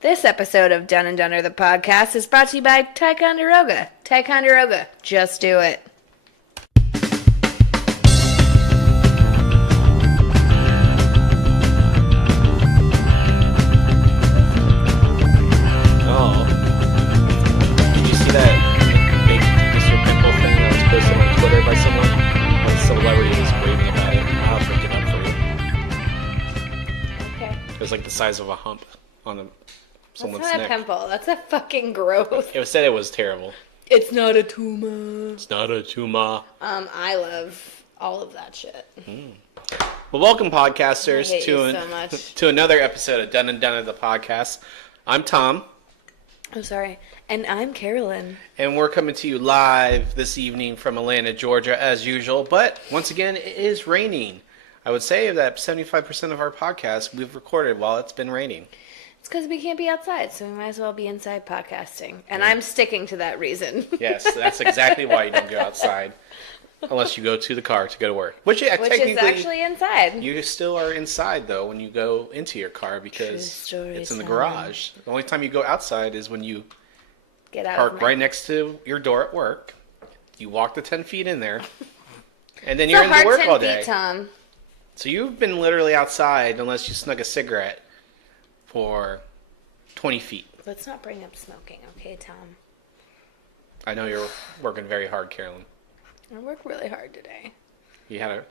This episode of Dunn and Dunner, the podcast, is brought to you by Ticonderoga. Ticonderoga, just do it. Oh. Did you see that big Mr. Pimple thing that was posted on Twitter by someone? One celebrity was raving about it. I'll have to look it up for you. Okay. It was like the size of a hump on someone's That's not neck. a pimple. That's a fucking gross. It said it was terrible. It's not a tumor. It's not a tumor. I love all of that shit. Well, welcome, podcasters, I hate you so much. to another episode of Dunn and Dunner, the podcast. I'm Tom. I'm sorry. And I'm Carolyn. And we're coming to you live this evening from Atlanta, Georgia, as usual. But once again, it is raining. I would say that 75% of our podcast we've recorded while it's been raining. It's because we can't be outside, so we might as well be inside podcasting. And I'm sticking to that reason. Yes, that's exactly why you don't go outside. Unless you go to the car to go to work. Which Which technically, is actually inside. you still are inside, though, when you go into your car because it's in the garage. The only time you go outside is when you Get out park of my... right next to your door at work. You walk the 10 feet in there. And then It's you're a into hard work 10 all feet, day. Tom. So you've been literally outside unless you snuck a cigarette for 20 feet. Let's not bring up smoking, okay, Tom? I know you're working very hard, Carolyn. I work really hard today. You had a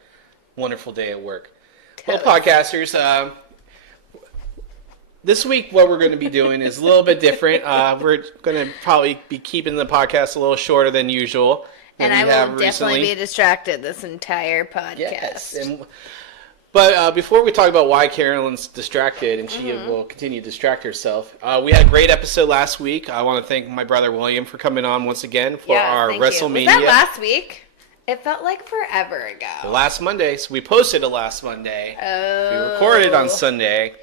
wonderful day at work. Toast. Well, podcasters, this week what we're going to be doing is a little bit different. We're going to probably be keeping the podcast a little shorter than usual. And than I we have will definitely recently. be distracted this entire podcast. Yes. But before we talk about why Carolyn's distracted, and she will continue to distract herself, we had a great episode last week. I want to thank my brother William for coming on once again for our thank WrestleMania. You. Was that last week? It felt like forever ago. Last Monday. So we posted it last Monday. Oh. We recorded on Sunday.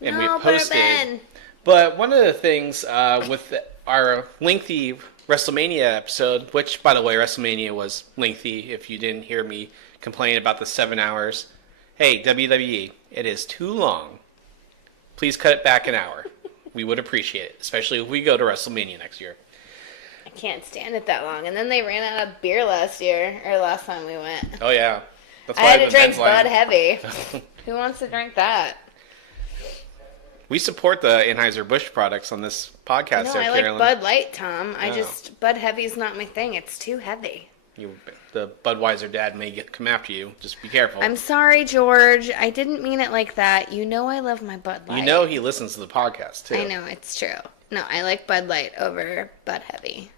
And we posted. Bourbon. But one of the things with our lengthy WrestleMania episode, which, by the way, WrestleMania was lengthy if you didn't hear me complain about the 7 hours. Hey, WWE, it is too long. Please cut it back an hour. We would appreciate it, especially if we go to WrestleMania next year. I can't stand it that long. And then they ran out of beer last time we went. Oh, yeah. That's I why had to the drink Ben's line- Bud Heavy. Who wants to drink that? We support the Anheuser-Busch products on this podcast. No, there, I like Carolyn. Bud Light, Tom. Oh. Bud Heavy's not my thing. It's too heavy. The Budweiser dad may come after you. Just be careful. I'm sorry, George. I didn't mean it like that. You know I love my Bud Light. You know he listens to the podcast, too. I know, it's true. No, I like Bud Light over Bud Heavy.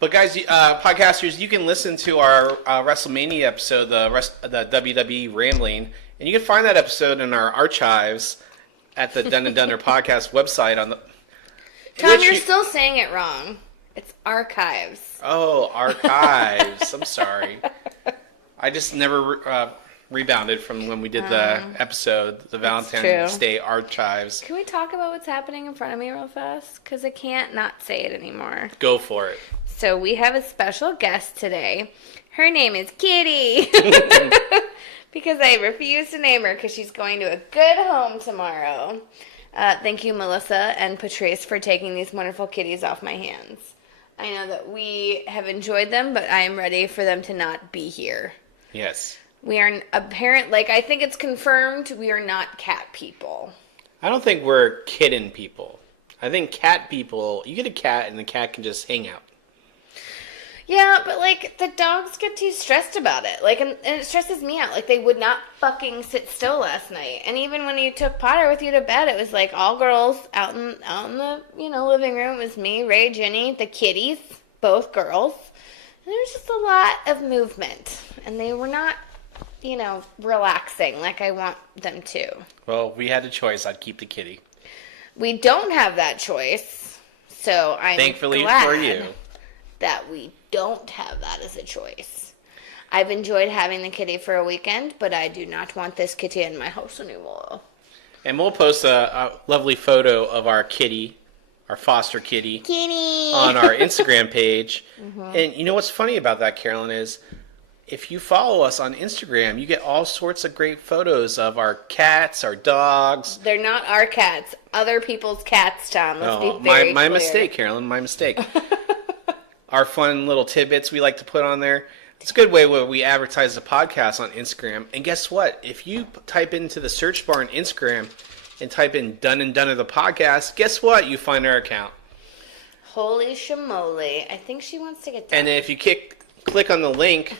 But guys, podcasters, you can listen to our WrestleMania episode, the WWE Rambling, and you can find that episode in our archives at the Dunn and Dunner podcast website. Tom, you're still saying it wrong. It's archives. Oh, archives. I'm sorry. I just never rebounded from when we did the episode, the Valentine's Day archives. Can we talk about what's happening in front of me real fast? Because I can't not say it anymore. Go for it. So we have a special guest today. Her name is Kitty. Because I refuse to name her because she's going to a good home tomorrow. Thank you, Melissa and Patrice, for taking these wonderful kitties off my hands. I know that we have enjoyed them, but I am ready for them to not be here. Yes. We are I think it's confirmed we are not cat people. I don't think we're kitten people. I think cat people, you get a cat and the cat can just hang out. Yeah, but, the dogs get too stressed about it. And it stresses me out. They would not fucking sit still last night. And even when you took Potter with you to bed, it was, all girls out in the, living room. It was me, Ray, Jenny, the kitties, both girls. And there was just a lot of movement. And they were not, relaxing like I want them to. Well, we had a choice. I'd keep the kitty. We don't have that choice. So I'm Thankfully glad for you that we don't have that as a choice. I've enjoyed having the kitty for a weekend, but I do not want this kitty in my house anymore. And we'll post a lovely photo of our kitty, our foster kitty, Kitty! on our Instagram page. Mm-hmm. And you know what's funny about that, Carolyn, is if you follow us on Instagram, you get all sorts of great photos of our cats, our dogs. They're not our cats. Other people's cats, Tom. Let's be Oh, very my clear. mistake, Carolyn. My mistake. Our fun little tidbits we like to put on there. It's a good way where we advertise the podcast on Instagram. And guess what? If you type into the search bar on Instagram and type in Dunn and Dunner the podcast, guess what? You find our account. Holy shamoly. I think she wants to get done. And then if you click on the link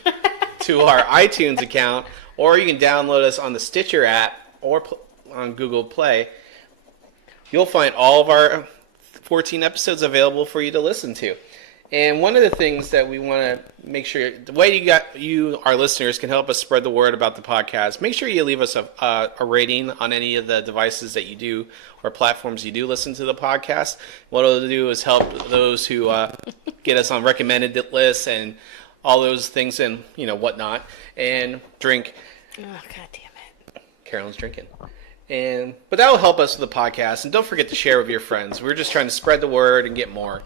to our iTunes account, or you can download us on the Stitcher app or on Google Play, you'll find all of our 14 episodes available for you to listen to. And one of the things that we want to make sure, the way you, our listeners, can help us spread the word about the podcast, make sure you leave us a rating on any of the devices that you do or platforms you do listen to the podcast. What it'll do is help those who get us on recommended lists and all those things and whatnot, and drink. Oh, God damn it. Carolyn's drinking. But that will help us with the podcast. And don't forget to share with your friends. We're just trying to spread the word and get more.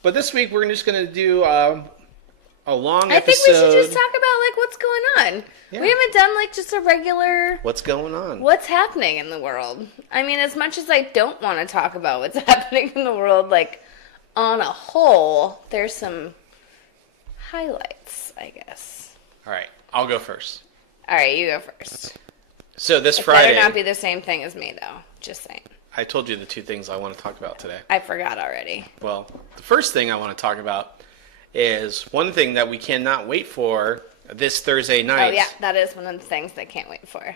But this week we're just going to do a long episode. I think we should just talk about what's going on. Yeah. We haven't done just a regular what's going on. What's happening in the world? I mean, as much as I don't want to talk about what's happening in the world, on a whole, there's some highlights, I guess. All right, I'll go first. All right, you go first. So this It Friday, better not be the same thing as me, though. Just saying. I told you the two things I want to talk about today. I forgot already. Well, the first thing I want to talk about is one thing that we cannot wait for this Thursday night. Oh, yeah, that is one of the things I can't wait for.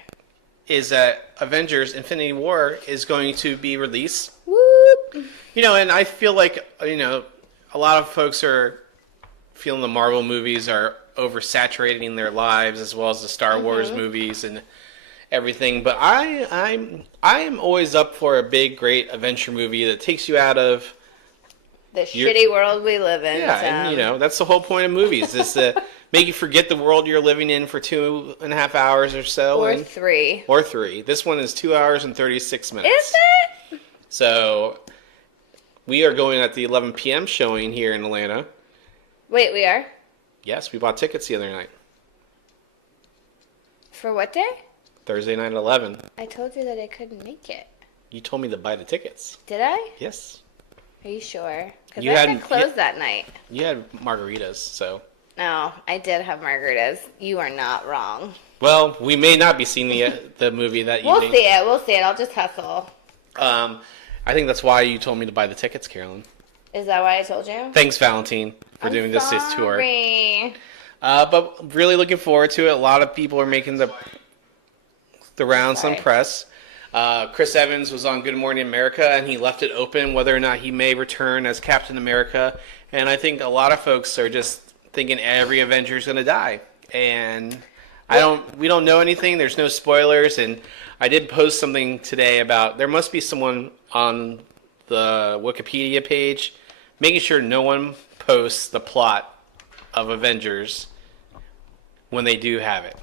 Is that Avengers Infinity War is going to be released. Whoop! And I feel like, a lot of folks are feeling the Marvel movies are oversaturating their lives as well as the Star Wars movies and everything. But I am always up for a big, great adventure movie that takes you out of The shitty world we live in. Yeah, and that's the whole point of movies, is to make you forget the world you're living in for 2.5 hours or so. Or three. Or 3. This one is 2 hours and 36 minutes. Is it? So, we are going at the 11 p.m. showing here in Atlanta. Wait, we are? Yes, we bought tickets the other night. For what day? Thursday night at 11. I told you that I couldn't make it. You told me to buy the tickets. Did I? Yes. Are you sure? Because You I had hadn't- to close that night. You had margaritas, so... No, I did have margaritas. You are not wrong. Well, we may not be seeing the movie that evening. We'll see it. I'll just hustle. I think that's why you told me to buy the tickets, Carolyn. Is that why I told you? Thanks, Valentine, for doing this tour. Sorry. But really looking forward to it. A lot of people are making the rounds on press. Chris Evans was on Good Morning America, and he left it open whether or not he may return as Captain America. And I think a lot of folks are just thinking every Avenger is going to die. And we don't know anything. There's no spoilers. And I did post something today about there must be someone on the Wikipedia page making sure no one posts the plot of Avengers when they do have it.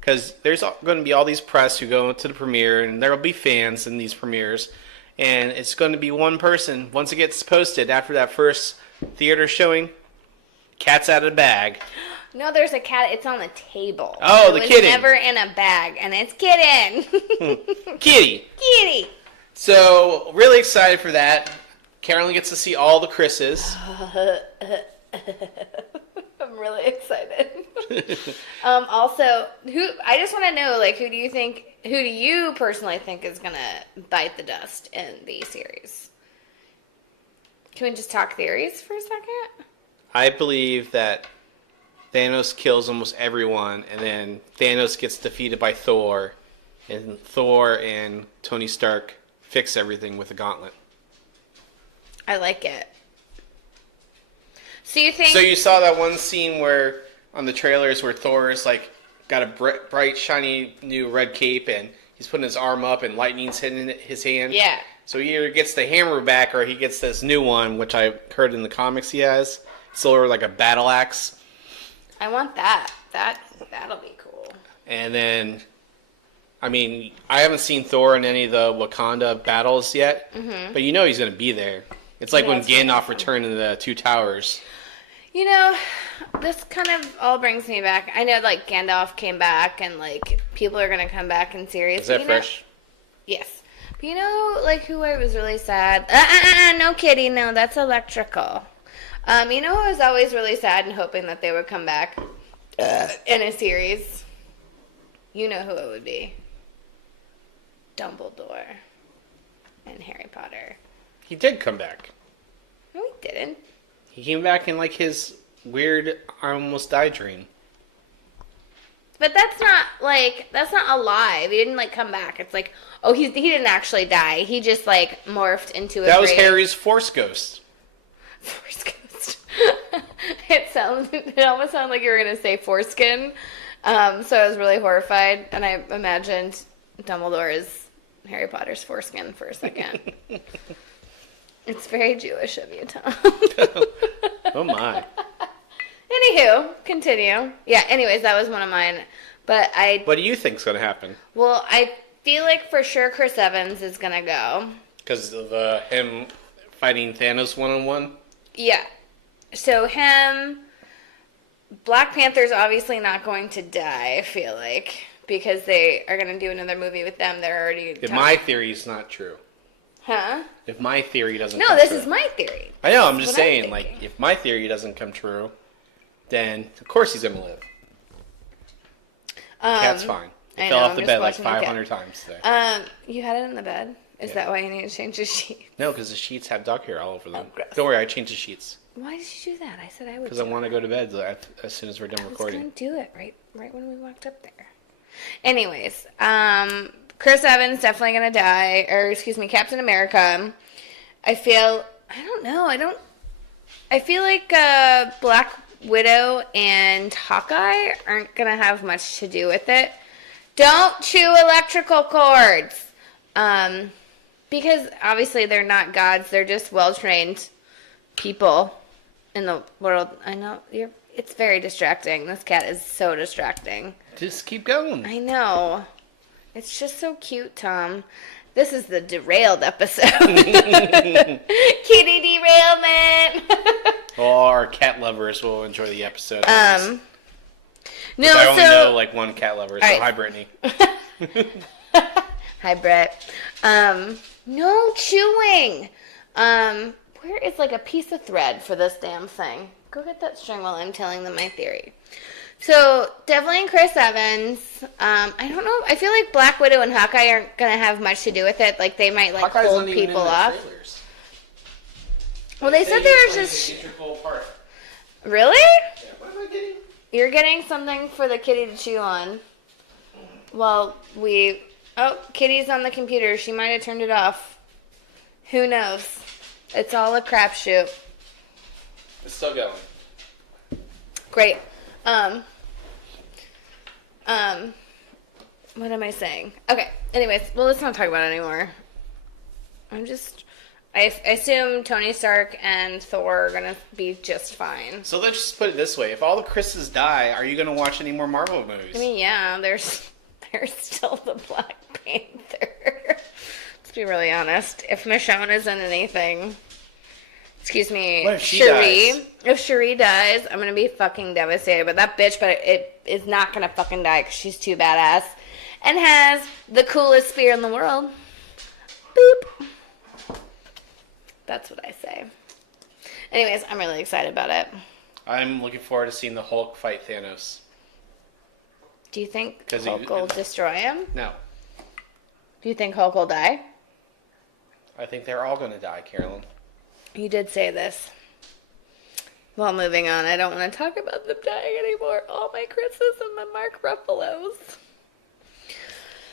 Because there's going to be all these press who go to the premiere, and there will be fans in these premieres. And it's going to be one person, once it gets posted after that first theater showing, cat's out of the bag. No, there's a cat. It's on the table. Oh, the kitten. It's never in a bag, and it's kitten. Kitty. Kitty. So, really excited for that. Carolyn gets to see all the Chris's. I'm really excited. Also, I just want to know, who do you personally think is going to bite the dust in the series? Can we just talk theories for a second? I believe that Thanos kills almost everyone, and then Thanos gets defeated by Thor, and Thor and Tony Stark fix everything with a gauntlet. I like it. So you think... So you saw that one scene where, on the trailers, where Thor is got a bright, shiny new red cape, and he's putting his arm up, and lightning's hitting his hand? Yeah. So he either gets the hammer back, or he gets this new one, which I heard in the comics he has. It's sort of like a battle axe. I want that. That'll be cool. And then, I haven't seen Thor in any of the Wakanda battles yet, but he's going to be there. It's like when Gandalf returned in the Two Towers. You know, this kind of all brings me back. I know, like, Gandalf came back, and, like, people are going to come back in series. Is that fresh? Yes. But you know, like, who I was really sad? No, Kitty, no, that's electrical. You know who I was always really sad and hoping that they would come back in a series? You know who it would be. Dumbledore and Harry Potter. He did come back. No, he didn't. He came back in, like, his weird I almost died dream. But that's not alive. He didn't, like, come back. It's like, oh, he didn't actually die. He just, like, morphed into a That was grave. Harry's Force Ghost. Force Ghost. It almost sounded like you were going to say foreskin. So I was really horrified, and I imagined Dumbledore as Harry Potter's foreskin for a second. It's very Jewish of you, Tom. Oh, my. Anywho, continue. Yeah, anyways, that was one of mine. But What do you think's going to happen? Well, I feel like for sure Chris Evans is going to go. Because of him fighting Thanos one-on-one? Yeah. So him, Black Panther's obviously not going to die, I feel like, because they are going to do another movie with them. They're already If my theory is not true. Huh? If my theory doesn't No, come this true. is my theory. I know, I'm This just is what saying, I'm like, thinking. if my theory doesn't come true, then of course he's going to live. Cat's fine. He I fell know, off I'm the just bed like watching the cat. 500 times today. You had it in the bed? Is Yeah. that why you need to change the sheet? No, because the sheets have dog hair all over them. Oh, gross. Don't worry, I changed the sheets. Why did you do that? I said I would. Because I want to go to bed as soon as we're done I was recording. gonna do it right when we walked up there. Anyways, Chris Evans definitely gonna die, or excuse me, Captain America. I don't know. I feel like Black Widow and Hawkeye aren't gonna have much to do with it. Don't chew electrical cords, because obviously they're not gods. They're just well-trained people in the world. I know it's very distracting. This cat is so distracting. Just keep going. I know. It's just so cute, Tom. This is the derailed episode. Kitty derailment. All our cat lovers will enjoy the episode. No, I only so know like one cat lover, so All right. hi, Brittany. hi, Brett. No chewing. Where is like a piece of thread for this damn thing? Go get that string while I'm telling them my theory. So definitely Chris Evans. I don't know. I feel like Black Widow and Hawkeye aren't gonna have much to do with it. Like they might like Hawkeye's hold not even in people the off. trailers. Well, they said they were just really. Yeah, what am I getting? You're getting something for the kitty to chew on. Well, Kitty's on the computer. She might have turned it off. Who knows? It's all a crapshoot. It's still going. Great. What am I saying? Okay. Anyways, well, let's not talk about it anymore. I assume Tony Stark and Thor are gonna be just fine. So let's just put it this way: if all the Chris's die, are you going to watch any more Marvel movies? I mean, yeah, there's still the Black Panther. Let's be really honest. If Michonne is in anything, excuse me, What if she Cherie. dies? If Cherie dies, I'm gonna be fucking devastated. But that bitch, it is not gonna fucking die because she's too badass and has the coolest spear in the world. Boop. That's what I say. Anyways, I'm really excited about it. I'm looking forward to seeing the Hulk fight Thanos. Do you think 'Cause Hulk will destroy him? No, Do you think Hulk will die? I think they're all going to die, Carolyn. You did say this. Well, moving on. I don't want to talk about them dying anymore. All my criticism and Mark Ruffalo's.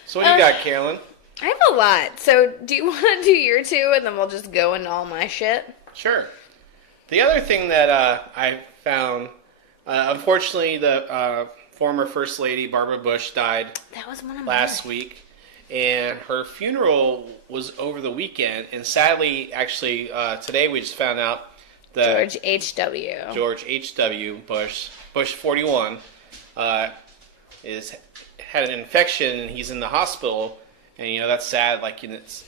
So what do you got, Carolyn? I have a lot. So do you want to do your two and then we'll just go into all my shit? Sure. The other thing that I found, unfortunately, the former First Lady Barbara Bush died That was one of last mine. week, and her funeral was over the weekend. And sadly, actually, today we just found out that George H.W. George H.W. Bush 41, had an infection and he's in the hospital. And, that's sad. Like, he's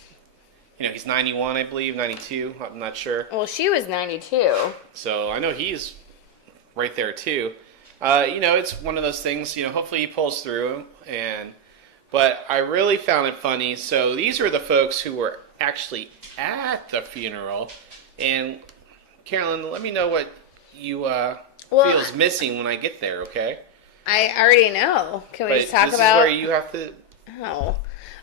91, I believe, 92. I'm not sure. Well, she was 92. So I know he's right there too. It's one of those things. Hopefully he pulls through. But I really found it funny. So these are the folks who were actually at the funeral. And Carolyn, let me know what you feel is missing when I get there. Okay. I already know. Can we just talk this about? This is where you have to.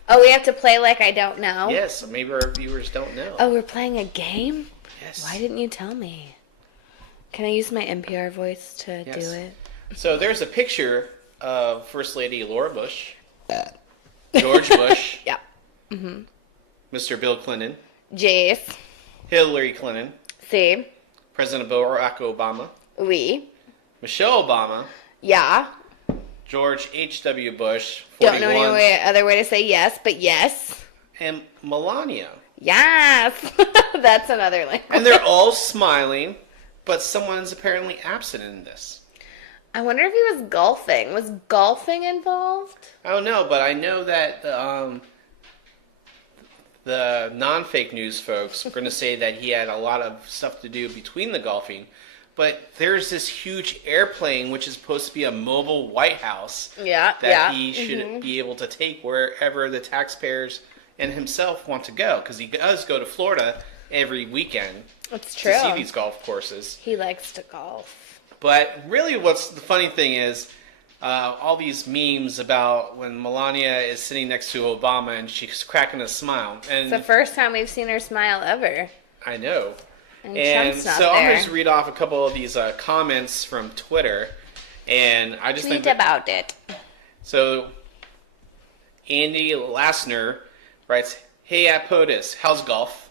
Oh, we have to play like I don't know? Yes, maybe our viewers don't know. Oh, we're playing a game? Yes. Why didn't you tell me? Can I use my NPR voice to do it? So there's a picture of First Lady Laura Bush, George Bush, Yeah. Mm-hmm. Mr. Bill Clinton, Jace. Hillary Clinton, See. President Barack Obama, We. Michelle Obama, Yeah. George H.W. Bush, 41, Don't know any other way to say yes, but yes. and Melania. Yes. That's another language. And they're all smiling, but someone's apparently absent in this. I wonder if he was golfing. Was golfing involved? I don't know, but I know that the non-fake news folks are going to say that he had a lot of stuff to do between the golfing. But there's this huge airplane, which is supposed to be a mobile White House, that he should be able to take wherever the taxpayers and himself want to go, because he does go to Florida every weekend. It's true. To see these golf courses. He likes to golf. But really, what's the funny thing is, all these memes about when Melania is sitting next to Obama and she's cracking a smile. And It's the first time we've seen her smile ever. I know. And And Trump's not so I'm there. going to read off a couple of these comments from Twitter. And I just Tweet think about it. So Andy Lassner writes, "Hey at POTUS, how's golf?"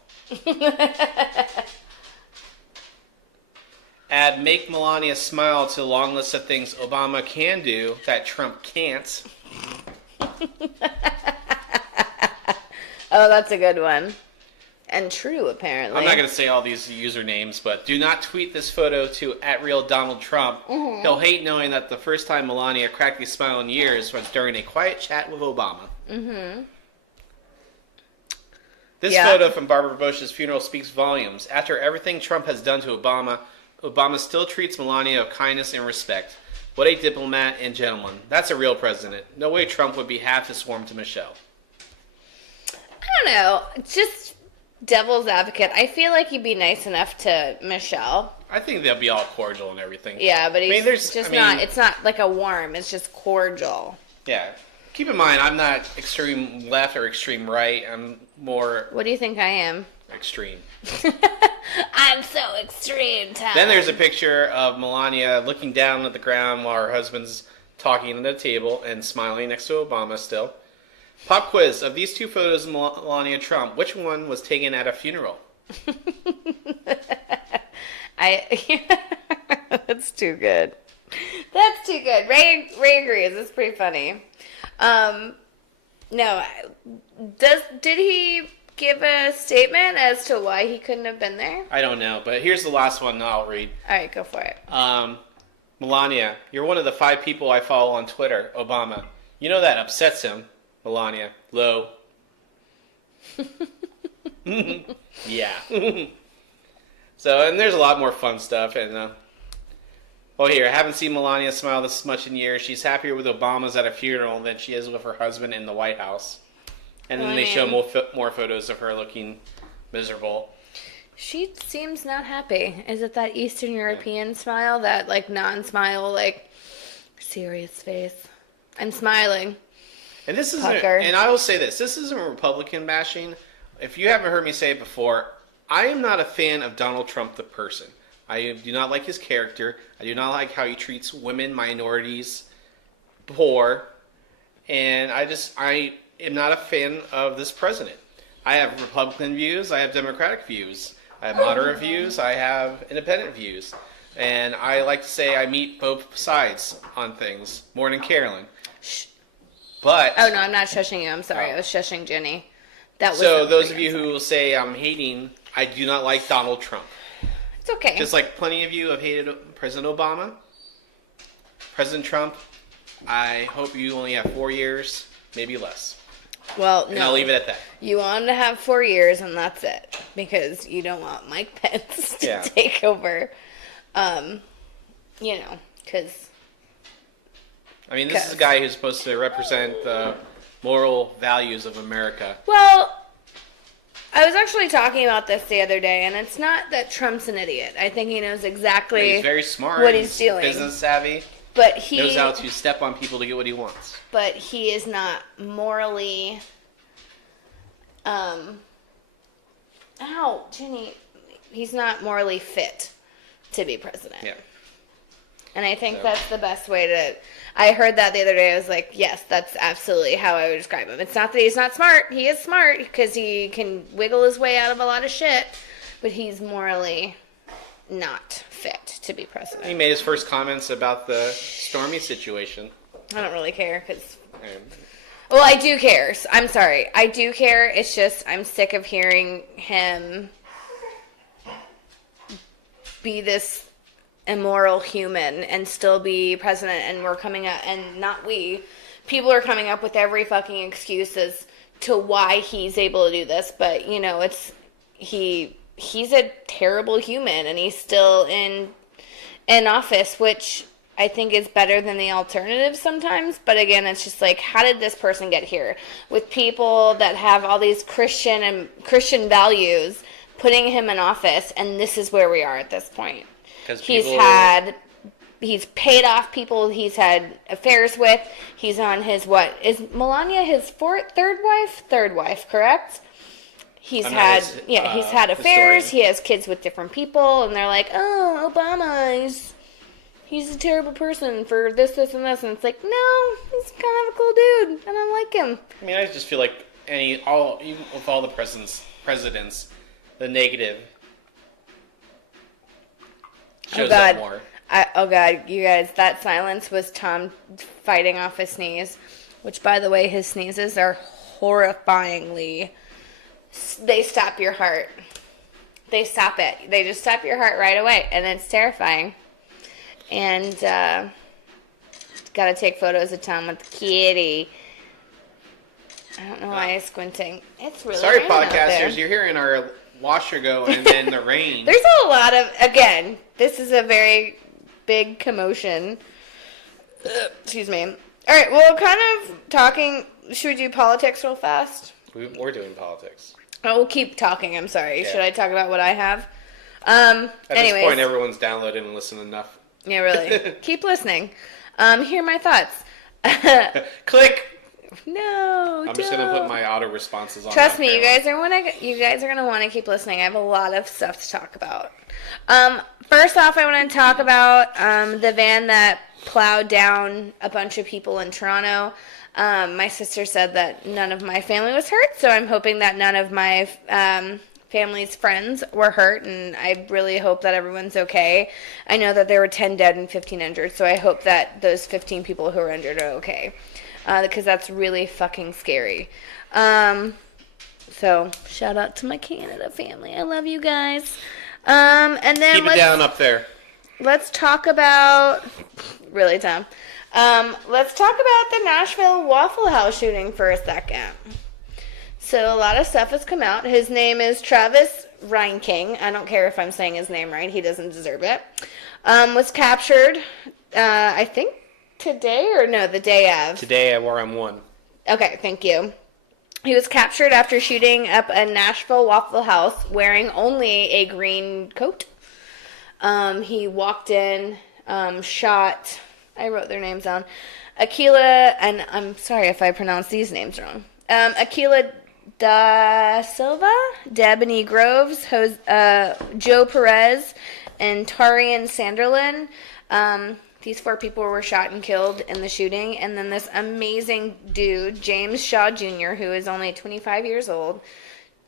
Add make Melania smile to the long list of things Obama can do that Trump can't. Oh, that's a good one. And true, apparently. I'm not going to say all these usernames, but do not tweet this photo to @RealDonaldTrump. Mm-hmm. He'll hate knowing that the first time Melania cracked a smile in years was during a quiet chat with Obama. Mm-hmm. This photo from Barbara Bush's funeral speaks volumes. After everything Trump has done to Obama, Obama still treats Melania with kindness and respect. What a diplomat and gentleman. That's a real president. No way Trump would be half as warm to Michelle. I don't know. Just devil's advocate. I feel like he'd be nice enough to Michelle. I think they'll be all cordial and everything. Yeah, but he's not. It's not like a warm. It's just cordial. Yeah. Keep in mind, I'm not extreme left or extreme right. I'm more What do you think I am? extreme. I'm so extreme, Tom. Then there's a picture of Melania looking down at the ground while her husband's talking at the table and smiling next to Obama still. Pop quiz. Of these two photos of Melania Trump, which one was taken at a funeral? That's too good. That's too good. Ray agrees. It's pretty funny. No. Did he give a statement as to why he couldn't have been there? I don't know, but here's the last one I'll read. All right, go for it. Melania, you're one of the 5 people I follow on Twitter. Obama. You know that upsets him. Melania. Low. Yeah. So, and there's a lot more fun stuff. And, here, I haven't seen Melania smile this much in years. She's happier with Obama's at a funeral than she is with her husband in the White House. And then they show more photos of her looking miserable. She seems not happy. Is it that Eastern European smile? That, like, non-smile, like, serious face? I'm smiling. And this isn't, and I will say this isn't Republican bashing. If you haven't heard me say it before, I am not a fan of Donald Trump the person. I do not like his character. I do not like how he treats women, minorities, poor. And I am not a fan of this president. I have Republican views. I have Democratic views. I have moderate views. I have independent views. And I like to say I meet both sides on things more than Carolyn. But oh no, I'm not shushing you. I'm sorry. I was shushing Jenny. So those of you who will say I'm hating, I do not like Donald Trump. It's okay. Just like plenty of you have hated President Obama. President Trump, I hope you only have 4 years, maybe less. Well, no. And I'll leave it at that. You want him to have 4 years, and that's it. Because you don't want Mike Pence to take over. You know, because... I mean, this is a guy who's supposed to represent the moral values of America. Well, I was actually talking about this the other day, and it's not that Trump's an idiot. I think he knows exactly he's very smart. what he's doing. Business savvy. But he knows how to step on people to get what he wants. But he is not morally... Jenny, he's not morally fit to be president. Yeah. And I think that's the best way to... I heard that the other day. I was like, yes, that's absolutely how I would describe him. It's not that he's not smart. He is smart because he can wiggle his way out of a lot of shit. But he's morally not fit to be president. He made his first comments about the Stormy situation. I don't really care because... Well, I do care. I'm sorry. I do care. It's just I'm sick of hearing him be this immoral human and still be president, and we're coming up, and not we, people are coming up with every fucking excuse as to why he's able to do this, but you know, it's he's a terrible human, and he's still in office, which I think is better than the alternative sometimes. But again, it's just like, how did this person get here with people that have all these Christian values putting him in office, and this is where we are at this point. He's paid off people he's had affairs with. He's on his, is Melania his third wife, correct? He's had affairs. He has kids with different people, and they're like, oh, Obama, he's a terrible person for this, and this, and it's like, no, he's kind of a cool dude, and I like him. I mean, I just feel like even with all the presidents, the negative shows up more. Oh God, you guys, that silence was Tom fighting off his sneeze, which, by the way, his sneezes are horrifyingly, they stop your heart. They stop it. They just stop your heart right away, and it's terrifying. And got to take photos of Tom with the kitty. I don't know why he's squinting. It's really sorry, raining out there. podcasters. You're hearing our washer go and then the rain. There's a lot of, again, this is a very big commotion. Excuse me. All right, well, kind of talking, should we do politics real fast? We're doing politics. Oh, we'll keep talking, I'm sorry. Yeah. Should I talk about what I have? At this point, everyone's downloaded and listened enough. Yeah, really. Keep listening. Here are my thoughts. Click! No, I'm just gonna put my auto responses on. Trust me, you guys are gonna want to keep listening. I have a lot of stuff to talk about. First off, I want to talk about the van that plowed down a bunch of people in Toronto. My sister said that none of my family was hurt, so I'm hoping that none of my family's friends were hurt, and I really hope that everyone's okay. I know that there were 10 dead and 15 injured, so I hope that those 15 people who are injured are okay. Because that's really fucking scary. So, shout out to my Canada family. I love you guys. And then keep it down up there. Let's talk about... Really, Tom? Let's talk about the Nashville Waffle House shooting for a second. So, a lot of stuff has come out. His name is Travis Reinking. I don't care if I'm saying his name right. He doesn't deserve it. Was captured, I think, today or no, the day of? Today at War on 1. Okay, thank you. He was captured after shooting up a Nashville Waffle House wearing only a green coat. He walked in, shot, I wrote their names down, Aquila, and I'm sorry if I pronounced these names wrong, Aquila Da Silva, Dabney Groves, Joe Perez, and Tarian Sanderlin. These 4 people were shot and killed in the shooting. And then this amazing dude, James Shaw Jr., who is only 25 years old,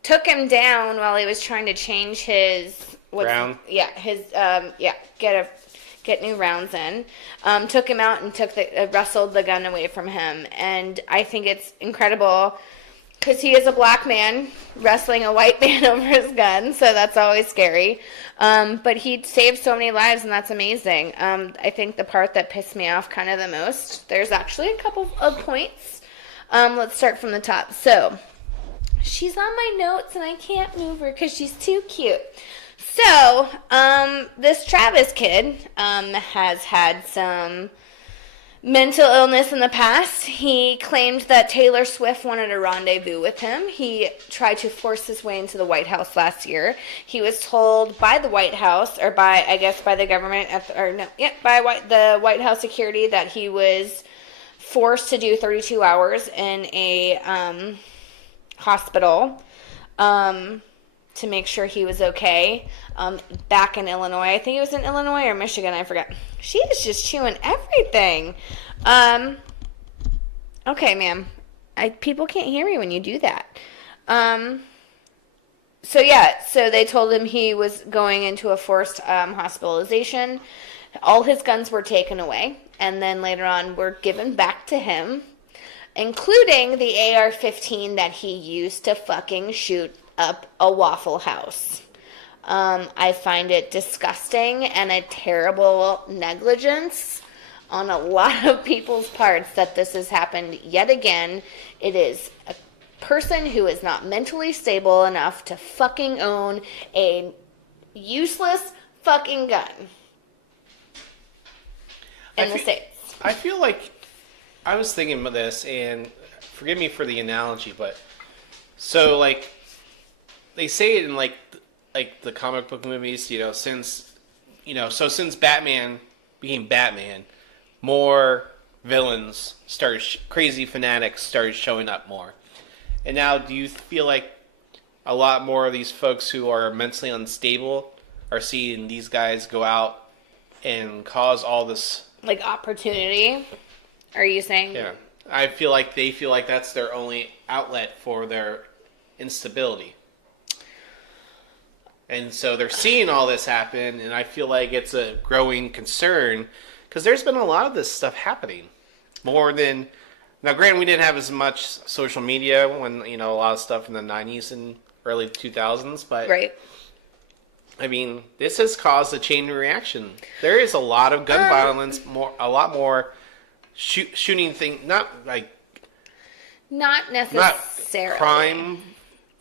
took him down while he was trying to change his... round? Yeah, get new rounds in. Took him out and wrestled the gun away from him. And I think it's incredible because he is a black man wrestling a white man over his gun, so that's always scary. But he saved so many lives, and that's amazing. I think the part that pissed me off kind of the most, there's actually a couple of points. Let's start from the top. So, she's on my notes, and I can't move her because she's too cute. So, this Travis kid has had some mental illness in the past. He claimed that Taylor Swift wanted a rendezvous with him. He tried to force his way into the White House last year. He was told by the White House, or by, I guess, by the government, the White House security, that he was forced to do 32 hours in a hospital to make sure he was okay. Back in Illinois. I think it was in Illinois or Michigan. I forgot. She is just chewing everything. Okay, ma'am. People can't hear me when you do that. So they told him he was going into a forced hospitalization. All his guns were taken away, and then later on were given back to him, including the AR-15 that he used to fucking shoot up a Waffle House. I find it disgusting and a terrible negligence on a lot of people's parts that this has happened yet again. It is a person who is not mentally stable enough to fucking own a useless fucking gun in the States. I feel like I was thinking about this, and forgive me for the analogy, but so like they say it in like the comic book movies, since Batman became Batman, more villains crazy fanatics started showing up more. And now, do you feel like a lot more of these folks who are mentally unstable are seeing these guys go out and cause all this, like, opportunity? Are you saying? Yeah, I feel like they feel like that's their only outlet for their instability. And so they're seeing all this happen, and I feel like it's a growing concern because there's been a lot of this stuff happening. More than... Now, granted, we didn't have as much social media when, a lot of stuff in the 90s and early 2000s, but... Right. I mean, this has caused a chain reaction. There is a lot of gun violence, a lot more shooting thing, not necessarily. Crime,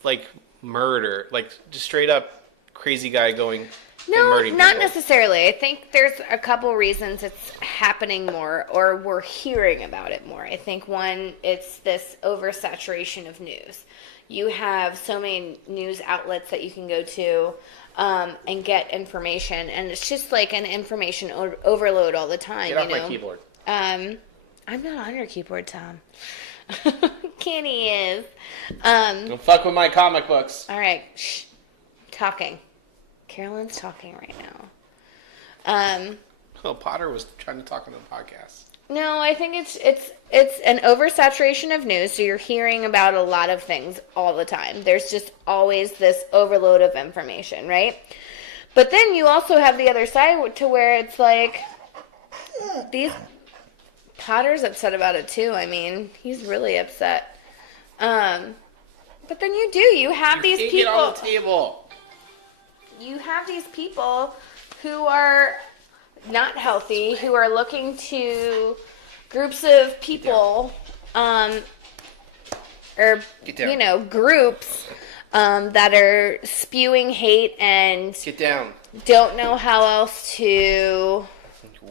like murder, like just straight up crazy guy going No, and murdering not people. necessarily. I think there's a couple reasons it's happening more, or we're hearing about it more. I think one, it's this oversaturation of news. You have so many news outlets that you can go to and get information, and it's just like an information overload all the time. Get off my keyboard. I'm not on your keyboard, Tom. Kenny is. Don't fuck with my comic books. All right, shh. Talking. Carolyn's talking right now. Potter was trying to talk on the podcast. No, I think it's an oversaturation of news, so you're hearing about a lot of things all the time. There's just always this overload of information, right? But then you also have the other side to where it's like these Potter's upset about it too. I mean, he's really upset. But then you have these people. Get on the table. You have these people who are not healthy, who are looking to groups of people, groups that are spewing hate and Get down. Don't know how else to. You're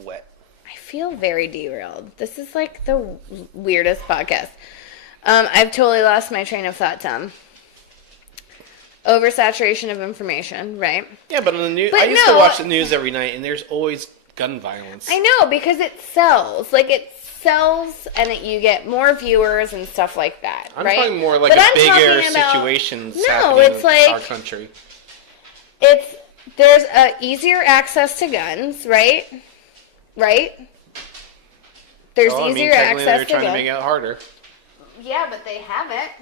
wet. I feel very derailed. This is like the weirdest podcast. I've totally lost my train of thought, Tom. Oversaturation of information, right? Yeah, but on the news, I used to watch the news every night, and there's always gun violence. I know, because it sells. Like, it sells, and you get more viewers and stuff like that, I'm right? talking more like a bigger situations happening in our country. There's easier access to guns, right? Right? There's easier access to guns. They're trying to make it harder. Yeah, but they haven't.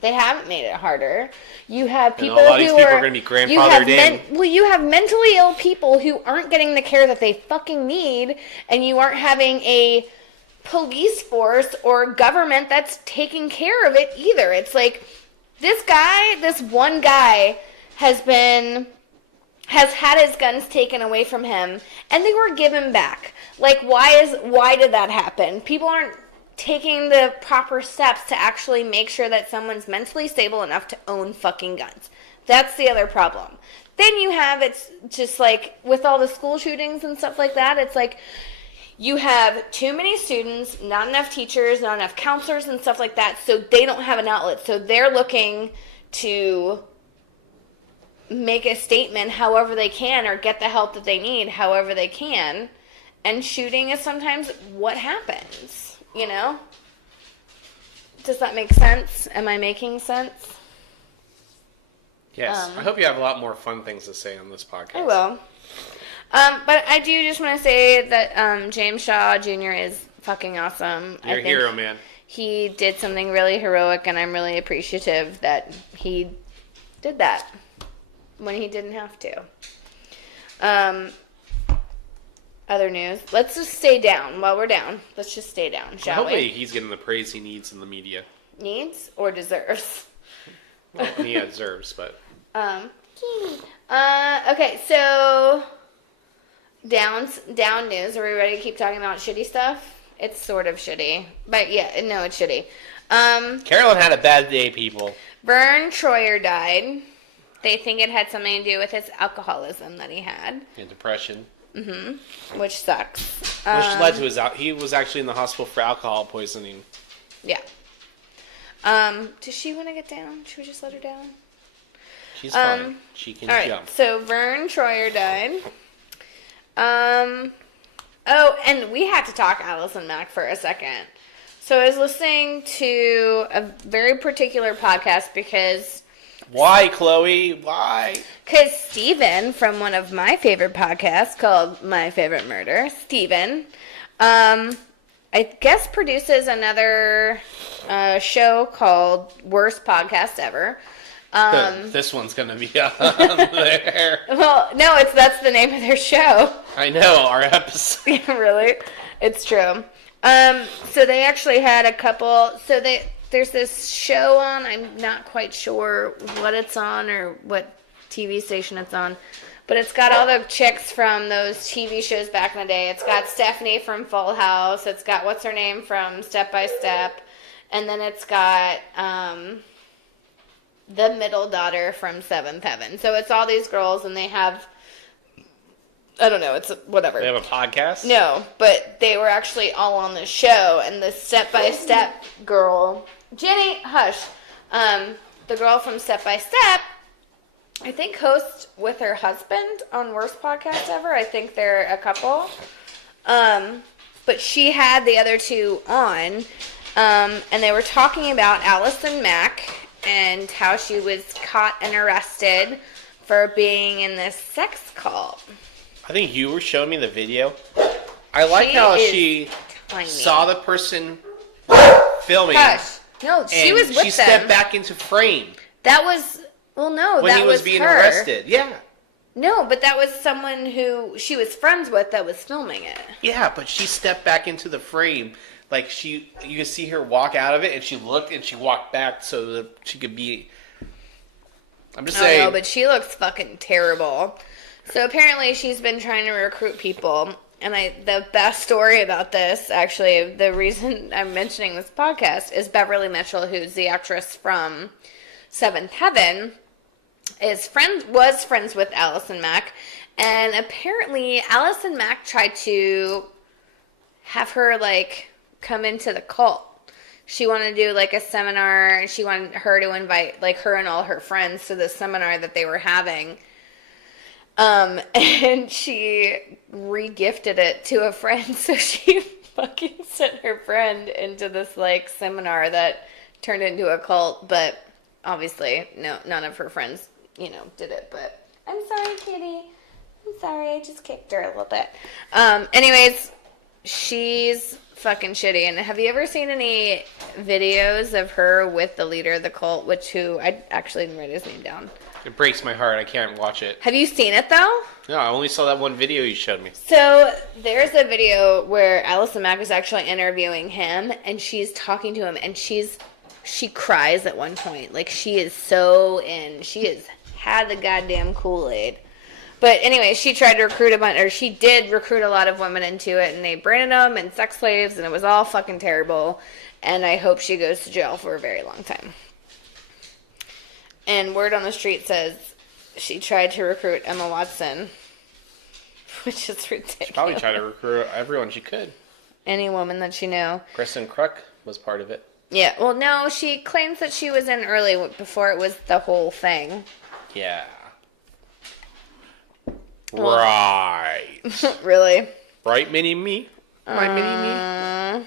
They haven't made it harder. You have people who are going to be grandfathered in. You have mentally ill people who aren't getting the care that they fucking need, and you aren't having a police force or government that's taking care of it either. It's like this one guy has had his guns taken away from him, and they were given back. Like, why did that happen? People aren't taking the proper steps to actually make sure that someone's mentally stable enough to own fucking guns. That's the other problem. then you have, it's just like with all the school shootings and stuff like that, it's like you have too many students, not enough teachers, not enough counselors and stuff like that, so they don't have an outlet. So they're looking to make a statement however they can or get the help that they need however they can. And shooting is sometimes what happens, you know? Does that make sense? Am I making sense? Yes. I hope you have a lot more fun things to say on this podcast. I will. But I do just want to say that James Shaw Jr. is fucking awesome. You're a hero, man. He did something really heroic, and I'm really appreciative that he did that when he didn't have to. Other news. Let's just stay down while we're down. Let's just stay down, shall we? Hopefully he's getting the praise he needs in the media. Needs or deserves? Well, he deserves, but... Okay, so... Down news. Are we ready to keep talking about shitty stuff? It's sort of shitty. But yeah, no, it's shitty. Carolyn had a bad day, people. Vern Troyer died. They think it had something to do with his alcoholism that he had. And depression. Mm-hmm. Which sucks. Which led to his... He was actually in the hospital for alcohol poisoning. Yeah. Does she want to get down? Should we just let her down? She's fine. She can jump. So Vern Troyer died. Oh, and we had to talk Allison Mack for a second. So I was listening to a very particular podcast because... Why, Chloe? Why? Because Steven, from one of my favorite podcasts called My Favorite Murder, Steven, I guess produces another show called Worst Podcast Ever. This one's going to be up there. Well, no, that's the name of their show. I know, our episode. Yeah, really? It's true. So they actually had a couple... So there's this show on. I'm not quite sure what it's on or what TV station it's on. But it's got all the chicks from those TV shows back in the day. It's got Stephanie from Full House. It's got what's her name from Step by Step. And then it's got the middle daughter from Seventh Heaven. So it's all these girls and they have... I don't know, it's whatever. They have a podcast? No, but they were actually all on the show, and the Step-by-Step girl, Jenny, hush, the girl from Step-by-Step, I think hosts with her husband on Worst Podcast Ever. I think they're a couple. But she had the other two on, and they were talking about Allison Mack and how she was caught and arrested for being in this sex cult. I think you were showing me the video. I like how she saw the person filming. Gosh. No, she was with them. She stepped back into frame. That was, well, no, when that he was being her. arrested. Yeah. No, but that was someone who she was friends with that was filming it. Yeah, but she stepped back into the frame. Like, you could see her walk out of it, and she looked, and she walked back so that she could be... I'm just saying. No, but she looks fucking terrible. So apparently she's been trying to recruit people. And the best story about this, actually, the reason I'm mentioning this podcast is Beverly Mitchell, who's the actress from Seventh Heaven, was friends with Allison Mack. And apparently Allison Mack tried to have her, like, come into the cult. She wanted to do, like, a seminar, and she wanted her to invite, like, her and all her friends to the seminar that they were having. And she re-gifted it to a friend, so she fucking sent her friend into this, like, seminar that turned into a cult, but obviously, no, none of her friends, did it, but I'm sorry, kitty. I'm sorry, I just kicked her a little bit. Anyways, she's fucking shitty, and have you ever seen any videos of her with the leader of the cult, I actually didn't write his name down. It breaks my heart. I can't watch it. Have you seen it, though? No, I only saw that one video you showed me. So, there's a video where Allison Mack is actually interviewing him, and she's talking to him, and she cries at one point. Like, she is so in. She has had the goddamn Kool-Aid. But anyway, she tried to recruit she did recruit a lot of women into it, and they branded them and sex slaves, and it was all fucking terrible. And I hope she goes to jail for a very long time. And word on the street says She tried to recruit Emma Watson, which is ridiculous. She probably tried to recruit everyone she could. Any woman that she knew. Kristen Kruk was part of it. Yeah, well, no, she claims that she was in early before it was the whole thing. Yeah. Well, right. Really? Right, mini-me? My mini-me?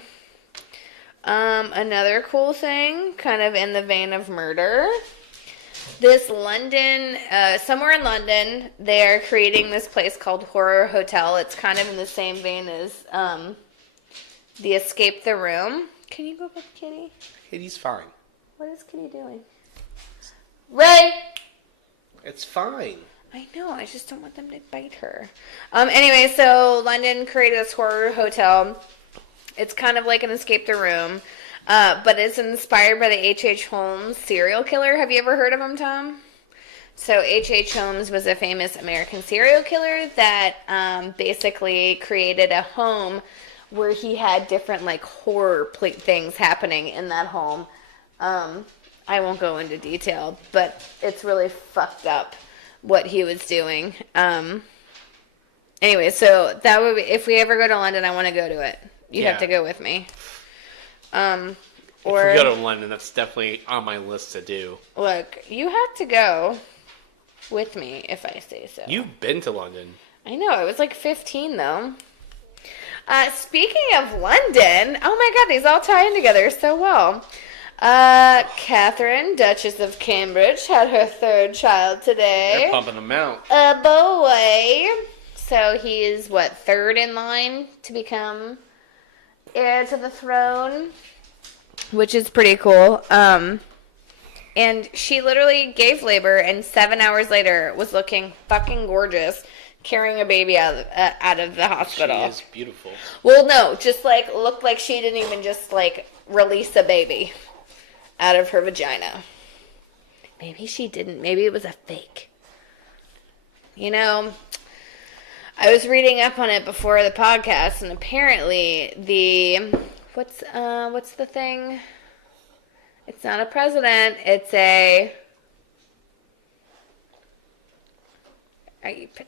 Another cool thing, kind of in the vein of murder. This London, somewhere in London, they're creating this place called Horror Hotel. It's kind of in the same vein as the Escape the Room. Can you go with Kitty? Kitty's fine. What is Kitty doing? Ray! It's fine. I know, I just don't want them to bite her. Anyway, so London created this horror hotel. It's kind of like an Escape the Room, but it's inspired by the H.H. Holmes serial killer. Have you ever heard of him, Tom? So H.H. Holmes was a famous American serial killer that basically created a home where he had different like horror things happening in that home. I won't go into detail, but it's really fucked up what he was doing. Anyway, so that would be, if we ever go to London, I want to go to it. You have to go with me. Or if we go to London, that's definitely on my list to do. Look, you have to go with me if I say so. You've been to London. I know, I was like 15 though. Speaking of London, oh my god, these all tie in together so well. Catherine, Duchess of Cambridge, had her third child today. They're pumping them out. A boy. So he's, third in line to become heir to the throne, which is pretty cool. And she literally gave labor, and 7 hours later was looking fucking gorgeous, carrying a baby out of the hospital. She is beautiful. Well, no, just looked like she didn't even just release a baby out of her vagina. Maybe she didn't. Maybe it was a fake. You know, I was reading up on it before the podcast, and apparently what's the thing? It's not a president. It's a.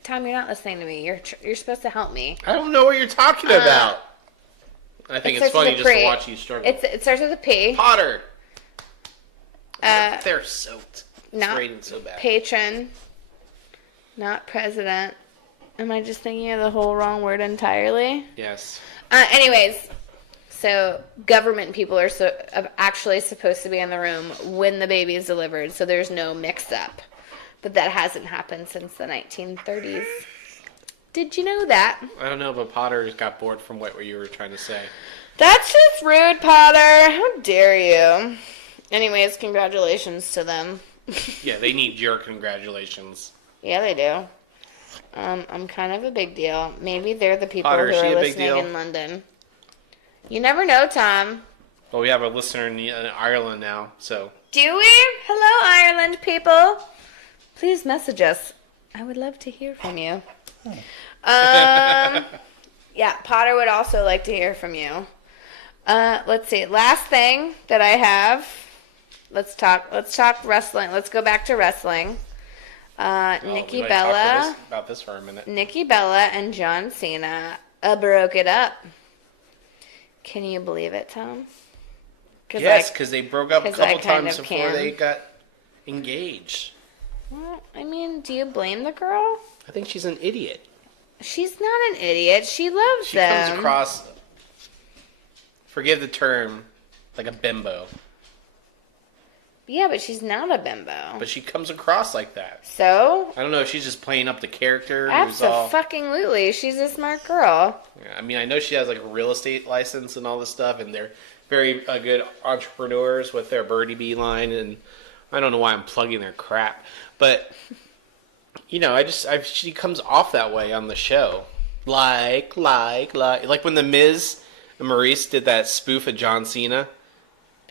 Tom, you're not listening to me. You're supposed to help me. I don't know what you're talking about. I think it's funny just to watch you struggle. It starts with a P. Potter. They're soaked. It's raining so bad. Patron. Not president. Am I just thinking of the whole wrong word entirely? Yes. Anyways, so government people are actually supposed to be in the room when the baby is delivered, so there's no mix-up. But that hasn't happened since the 1930s. Did you know that? I don't know, but Potter got bored from what you were trying to say. That's just rude, Potter. How dare you? Anyways, congratulations to them. Yeah, they need your congratulations. Yeah, they do. I'm kind of a big deal. Maybe they're the people Potter, who are listening in London. You never know, Tom. Well, we have a listener in Ireland now, so. Do we? Hello, Ireland people. Please message us. I would love to hear from you. Yeah, Potter would also like to hear from you. Let's see. Last thing that I have. Let's talk wrestling. Let's go back to wrestling. Nikki Bella. Talk about this for a minute. Nikki Bella and John Cena broke it up. Can you believe it, Tom? Yes, because they broke up a couple times before they got engaged. Well, I mean, do you blame the girl? I think she's an idiot. She's not an idiot. She loves them. She comes across, forgive the term, like a bimbo. Yeah, but she's not a bimbo. But she comes across like that. So? I don't know if she's just playing up the character. Absolutely. She's a smart girl. Yeah, I mean, I know she has a real estate license and all this stuff, and they're very good entrepreneurs with their Birdie Bee line, and I don't know why I'm plugging their crap. But, you know, she comes off that way on the show. Like when The Miz and Maurice did that spoof of John Cena.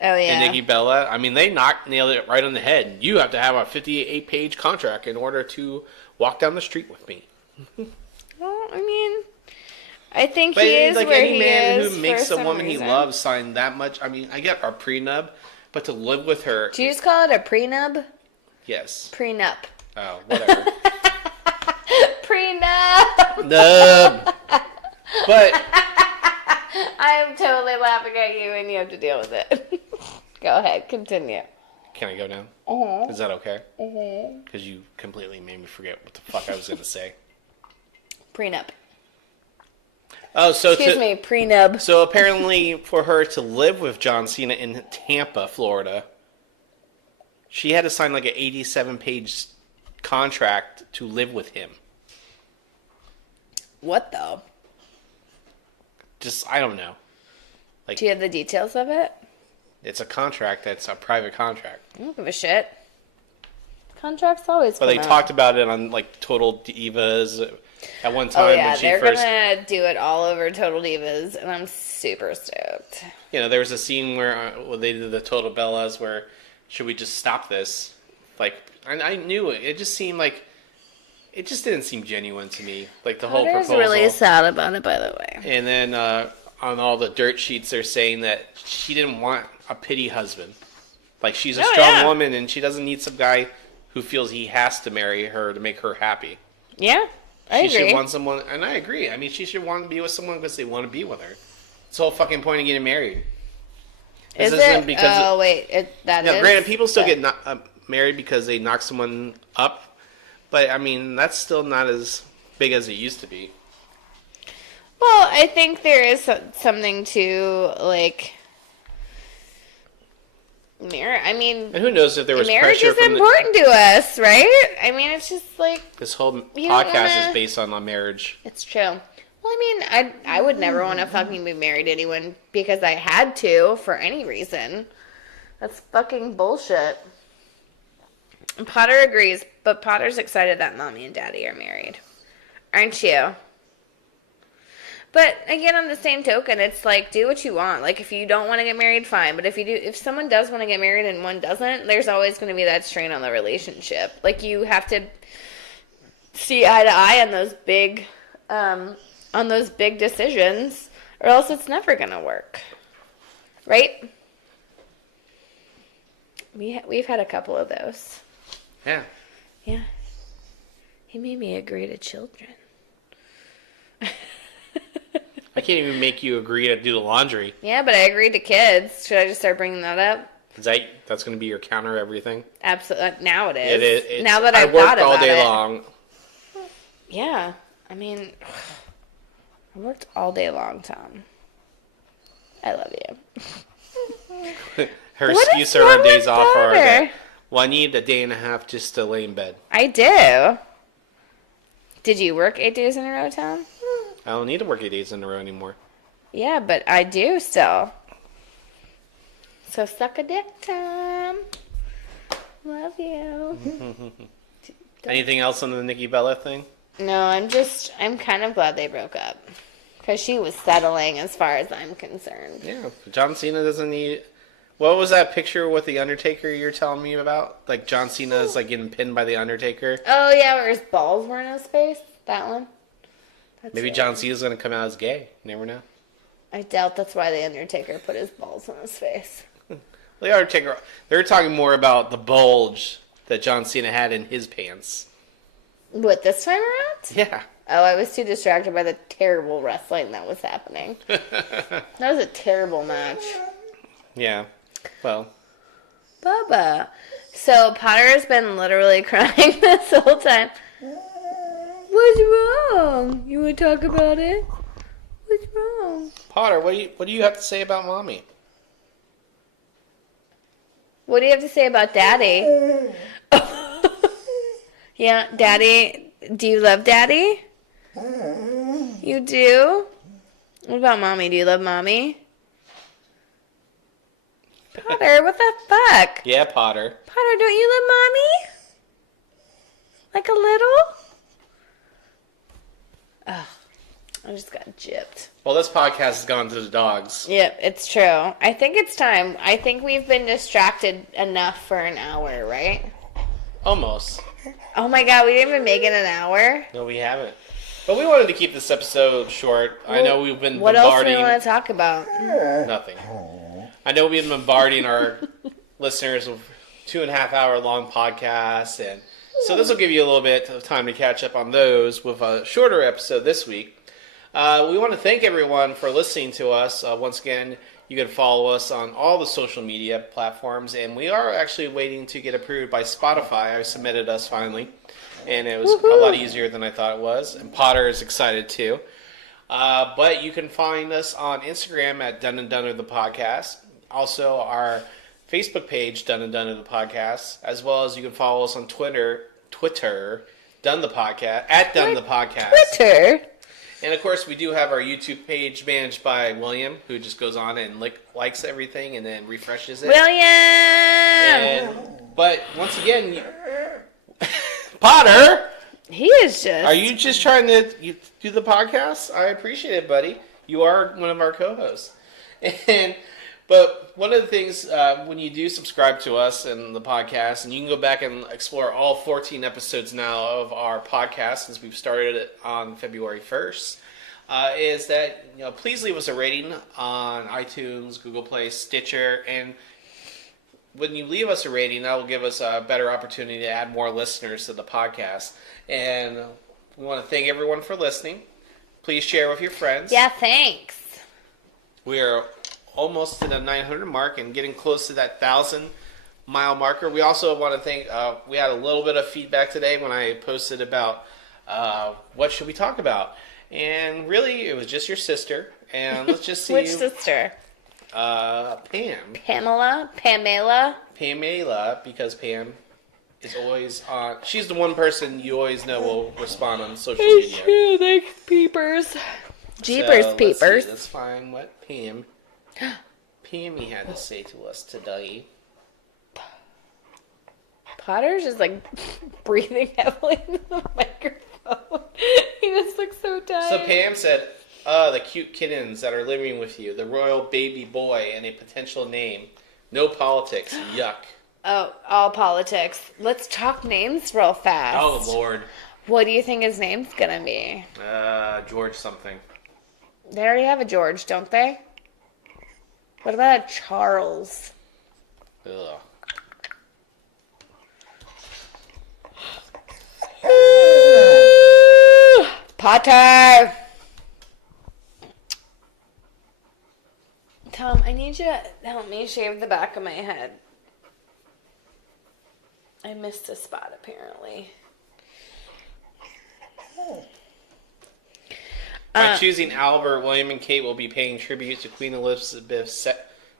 Oh, yeah. And Nikki Bella. I mean, they nailed it right on the head. You have to have a 58-page contract in order to walk down the street with me. Well, I mean, I think he is where he is. Like any man who makes a woman he loves sign that much. I mean, I get our prenup, but to live with her. Do you just call it a prenup? Yes. Prenup. Oh, whatever. Prenup. No. But I'm totally laughing at you, and you have to deal with it. Go ahead, continue. can I go now? Is that okay? Because you completely made me forget what the fuck I was going to say. Prenup. Oh, so Excuse me, prenub. So apparently, for her to live with John Cena in Tampa, Florida, she had to sign like an 87-page contract to live with him. What though? Just, I don't know. Like, Do you have the details of it? it's a contract that's a private contract. I don't give a shit. Contracts always But come they out. talked about it on like Total Divas at one time Oh yeah, when she they're first. gonna do it all over Total Divas, and I'm super stoked. You know, there was a scene where they did the Total Bellas where should we just stop this? Like, I knew it. It just seemed like it just didn't seem genuine to me. Like the whole Potter's proposal. really sad about it, by the way. And then on all the dirt sheets, they're saying that she didn't want a pity husband. Like, she's a strong woman, and she doesn't need some guy who feels he has to marry her to make her happy. Yeah, I agree. She should want someone, and I agree. I mean, she should want to be with someone because they want to be with her. It's the whole fucking point of getting married. Is This it? isn't because Oh, wait. granted, people still get married because they knock someone up, but I mean, that's still not as big as it used to be. Well, I think there is something to, like, marriage. I mean, And who knows if there was marriage pressure is from important to us, right? I mean, it's just like, this whole You don't podcast wanna- is based on marriage. it's true. Well, I mean, I would never want to fucking be married to anyone because I had to for any reason. That's fucking bullshit. And Potter agrees, but Potter's excited that Mommy and Daddy are married. Aren't you? But again, on the same token, it's like, do what you want. Like, if you don't want to get married, fine. But if someone does want to get married and one doesn't, there's always going to be that strain on the relationship. Like, you have to see eye to eye on those big decisions, or else it's never going to work. Right? We've had a couple of those. Yeah. Yeah. He made me agree to children. I can't even make you agree to do the laundry. Yeah, but I agreed to kids. Should I just start bringing that up? That's going to be your counter everything? Absolutely. Now it is. It is. Now that I I've worked thought about all day it. long. Yeah. I mean, I worked all day long, Tom. I love you. Her What excuse is or her wrong days with off are Potter? that, well, I need a day and a half just to lay in bed. I do. Did you work 8 days in a row, Tom? I don't need to work 8 days in a row anymore. Yeah, but I do still. So suck a dick, Tom. Love you. Anything else on the Nikki Bella thing? No, I'm kind of glad they broke up. Because she was settling as far as I'm concerned. Yeah, John Cena doesn't need... What was that picture with the Undertaker you're telling me about? Like, John Cena is, like, getting pinned by the Undertaker? Oh, yeah, where his balls were in his face? That one? That's Maybe it. John Cena's going to come out as gay. You never know. I doubt that's why the Undertaker put his balls on his face. The Undertaker... They're talking more about the bulge that John Cena had in his pants. What, this time around? Yeah. Oh, I was too distracted by the terrible wrestling that was happening. That was a terrible match. Yeah. Well... Bubba. So Potter has been literally crying this whole time. What's wrong? You want to talk about it? What's wrong? Potter, what do you have to say about Mommy? What do you have to say about Daddy? Yeah, Daddy. Do you love Daddy? You do? What about Mommy? Do you love Mommy? Potter, what the fuck? Yeah, Potter. Potter, don't you love Mommy? Like a little? Ugh, I just got gypped. Well, this podcast has gone to the dogs. Yep, it's true. I think it's time. I think we've been distracted enough for an hour, right? Almost. Oh my god, we didn't even make it an hour? No, we haven't. But we wanted to keep this episode short. I know we've been What else do we bombarding... want to talk about? Nothing. I know we've been bombarding our listeners with 2.5 hour long podcasts and So this will give you a little bit of time to catch up on those with a shorter episode this week. We want to thank everyone for listening to us. Once again, you can follow us on all the social media platforms, and we are actually waiting to get approved by Spotify. I submitted us finally, and it was a lot easier than I thought it was. And Potter is excited too. But you can find us on Instagram at Dunn and Dunner the Podcast. Also, our Facebook page, Dunn and Dunner the Podcast, as well as you can follow us on Twitter, Dunn the Podcast, at Dunn the Podcast. Twitter. And of course, we do have our YouTube page managed by William, who just goes on and likes everything and then refreshes it. But once again, Potter, he is just. Are you just trying to do the podcast? I appreciate it, buddy. You are one of our co-hosts. But one of the things, when you do subscribe to us and the podcast, and you can go back and explore all 14 episodes now of our podcast since we've started it on February 1st, is that, please leave us a rating on iTunes, Google Play, Stitcher, and when you leave us a rating, that will give us a better opportunity to add more listeners to the podcast. And we want to thank everyone for listening. Please share with your friends. Yeah, thanks. We are almost to the 900 mark and getting close to that 1,000-mile marker. We also want to thank, we had a little bit of feedback today when I posted about what should we talk about. And really, it was just your sister. And let's just see. Which sister? Pam. Pamela, because Pam is always on. She's the one person you always know will respond on social media. Yeah, thanks, peepers. Jeepers, peepers. Let's find what Pammy had to say to us today. Potter's just breathing heavily into the microphone. He just looks so tired. So Pam said, the cute kittens that are living with you, the royal baby boy, and a potential name. No politics. Yuck. Oh, all politics. Let's talk names real fast. Oh, Lord. What do you think his name's gonna be? George something. They already have a George, don't they? What about a Charles? Ugh. Potter! Tom, I need you to help me shave the back of my head. I missed a spot, apparently. By choosing Albert, William and Kate will be paying tribute to Queen Elizabeth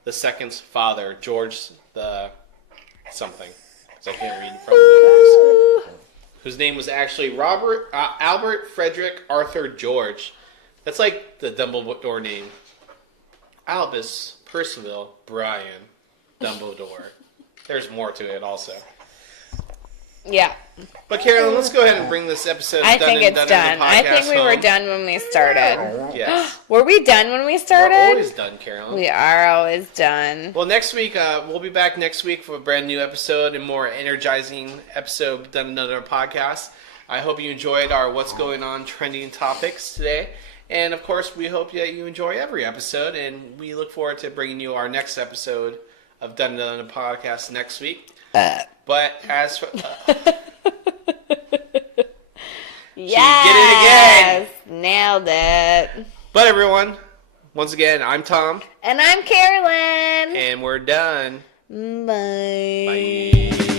II's father, George the something. So I can't read from the numbers. Whose name was actually Albert Frederick Arthur George. That's like the Dumbledore name. Albus Percival Brian Dumbledore. There's more to it also. Yeah. But Carolyn, let's go ahead and bring this episode I think it's done. I think we were done when we started. Yes. Were we done when we started? We're always done, Carolyn. We are always done. Well, next week, we'll be back next week for a brand new episode and more energizing episode done another podcast. I hope you enjoyed our What's Going On trending topics today. And, of course, we hope that you enjoy every episode. And we look forward to bringing you our next episode of Done Another Podcast next week. But as for... Yes! Nailed it. But everyone, once again, I'm Tom. And I'm Carolyn. And we're done. Bye. Bye.